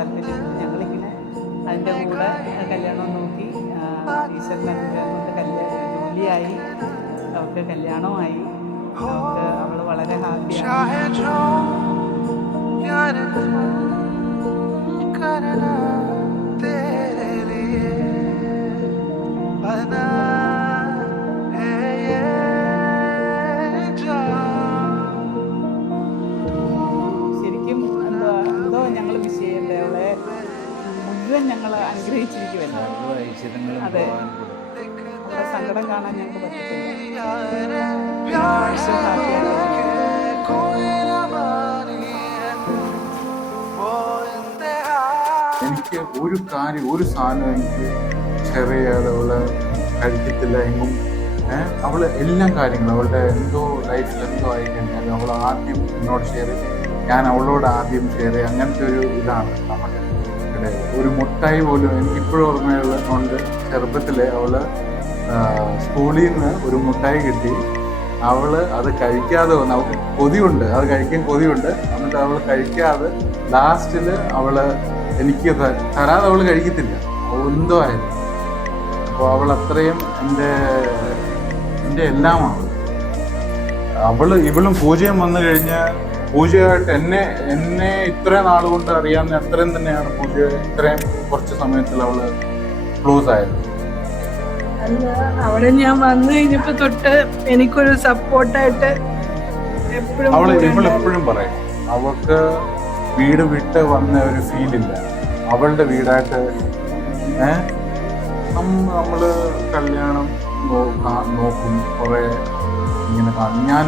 താല്പര്യം. ഞങ്ങളിങ്ങനെ അതിൻ്റെ കൂടെ കല്യാണം നോക്കി. ഈശ്വരൻ അനുഗ്രഹം കൊണ്ട് ജോലിയായി, അവർക്ക് കല്യാണമായി. അവൾ വളരെ ഹാപ്പിയാണ്. ശരിക്കും എന്തോ ഞങ്ങൾ മിസ് ചെയ്യണ്ടേ അവളെ മുഴുവൻ ഞങ്ങൾ അനുഗ്രഹിച്ചിരിക്കുമല്ലോ. അതെ, അവരുടെ സങ്കടം കാണാൻ ഞങ്ങൾക്ക് പറ്റത്തില്ല. എനിക്ക് ഒരു സാധനം എനിക്ക് ഷെയർ ചെയ്യാതെ അവള് കഴിക്കത്തില്ല എങ്ങും. അവള് എല്ലാ കാര്യങ്ങളും അവളുടെ എന്തോ ലൈഫിൽ എന്തോ ആയിക്കഴിഞ്ഞാലും അവൾ ആദ്യം എന്നോട് ഷെയർ ചെയ്യും, ഞാൻ അവളോട് ആദ്യം ഷെയർ ചെയ്യും. അങ്ങനത്തെ ഒരു ഇതാണ് നമ്മുടെ ഇടയിൽ. ഒരു മുട്ടായി പോലും എനിക്കിപ്പോഴും ഓർമ്മയുള്ളതുകൊണ്ട് ചെറുപ്പത്തിലെ അവള് സ്കൂളിൽ നിന്ന് ഒരു മുട്ടായി കിട്ടി. അവള് അത് കഴിക്കാതെ വന്ന് അവൾക്ക് കൊതിയുണ്ട്, അത് കഴിക്കാൻ കൊതിയുണ്ട്. എന്നിട്ട് അവൾ കഴിക്കാതെ ലാസ്റ്റിൽ അവള് എനിക്ക് തരാതെ അവൾ കഴിക്കത്തില്ല, എന്തോ ആയിരുന്നു. അപ്പോൾ അവൾ അത്രയും എൻ്റെ എല്ലാമാണ്. ഇവളും പൂജയും വന്നു കഴിഞ്ഞാൽ പൂജയായിട്ട് എന്നെ ഇത്രയും നാളുകൊണ്ട് അറിയാവുന്ന അത്രയും തന്നെയാണ് പൂജ ഇത്രയും കുറച്ച് സമയത്തിൽ അവള് ക്ലോസ് ആയത്. അവിടെ ഞാൻ വന്നു കഴിഞ്ഞപ്പോ തൊട്ട് എനിക്കൊരു സപ്പോർട്ടായിട്ട് ഇവളെപ്പോഴും പറയും അവൾക്ക് വീട് വിട്ട് വന്ന ഒരു ഫീലില്ല, അവളുടെ വീടായിട്ട്. നമ്മള് കല്യാണം നോക്കും, കുറെ ഇങ്ങനെ കാണും. ഞാൻ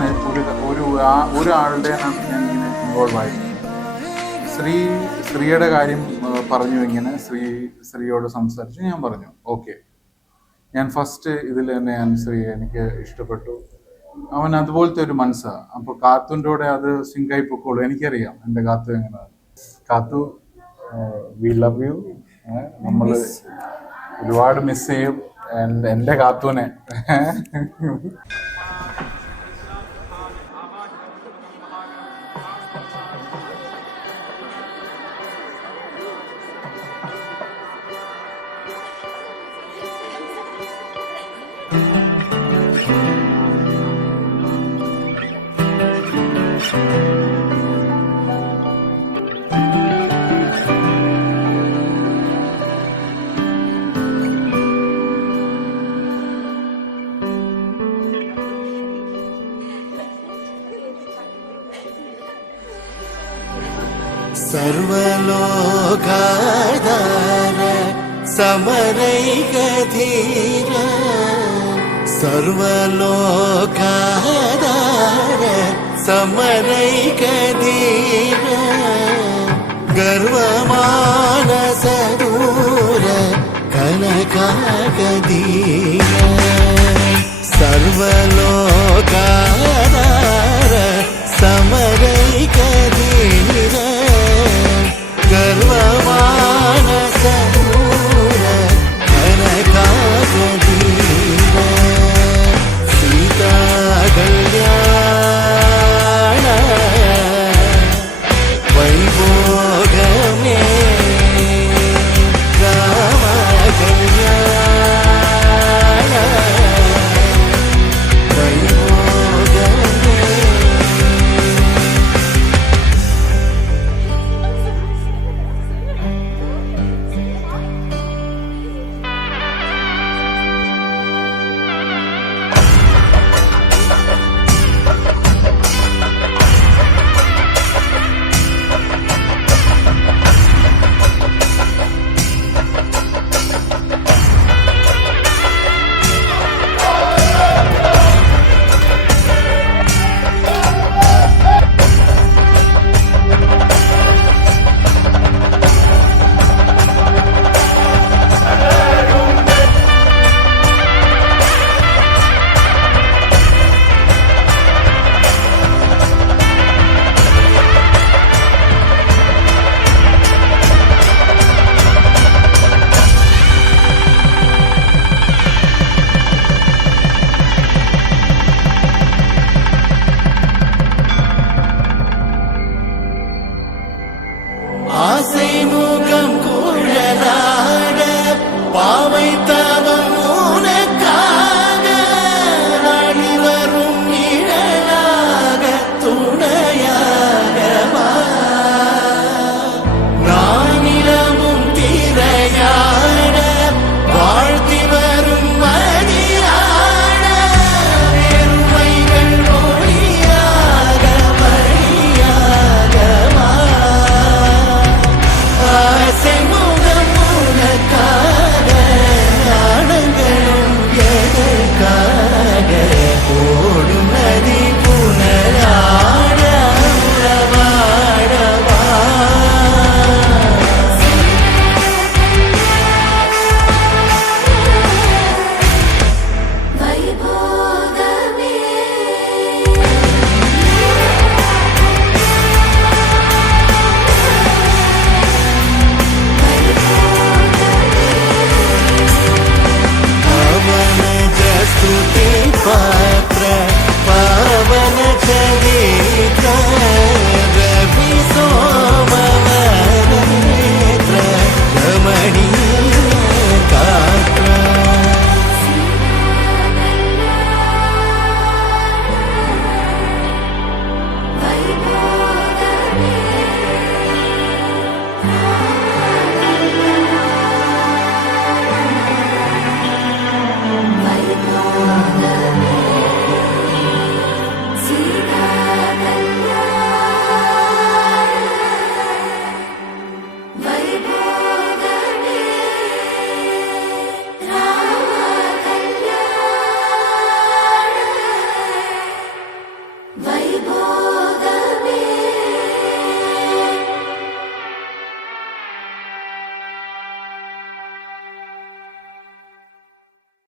ഒരാളുടെ ഞാൻ ഇങ്ങനെ ഇൻവോൾവ് ആയി. ശ്രീയുടെ കാര്യം പറഞ്ഞു. ഇങ്ങനെ ശ്രീയോട് സംസാരിച്ചു. ഞാൻ പറഞ്ഞു ഓക്കെ, ഞാൻ ഫസ്റ്റ് ഇതിൽ തന്നെ എനിക്ക് ഇഷ്ടപ്പെട്ടു. അവൻ അതുപോലത്തെ ഒരു മനസ്സാണ്. അപ്പോൾ കാത്തുൻ്റെ കൂടെ അത് സിങ്കായി പൊക്കോളൂ. എനിക്കറിയാം എൻ്റെ കാത്തു എങ്ങനെയാണ്. കാത്തു, വി ലവ് യു. നമ്മൾ ഒരുപാട് മിസ് ചെയ്യും എൻ്റെ കാത്തുവിനെ. സർവലോകാധാര സമരൈകധീര സർവലോകാധാര സമരൈകധീര ഗർവമാനസദൂര കനകാകധീര സർവലോകാധാര സമരൈകധീര ഗർവമാ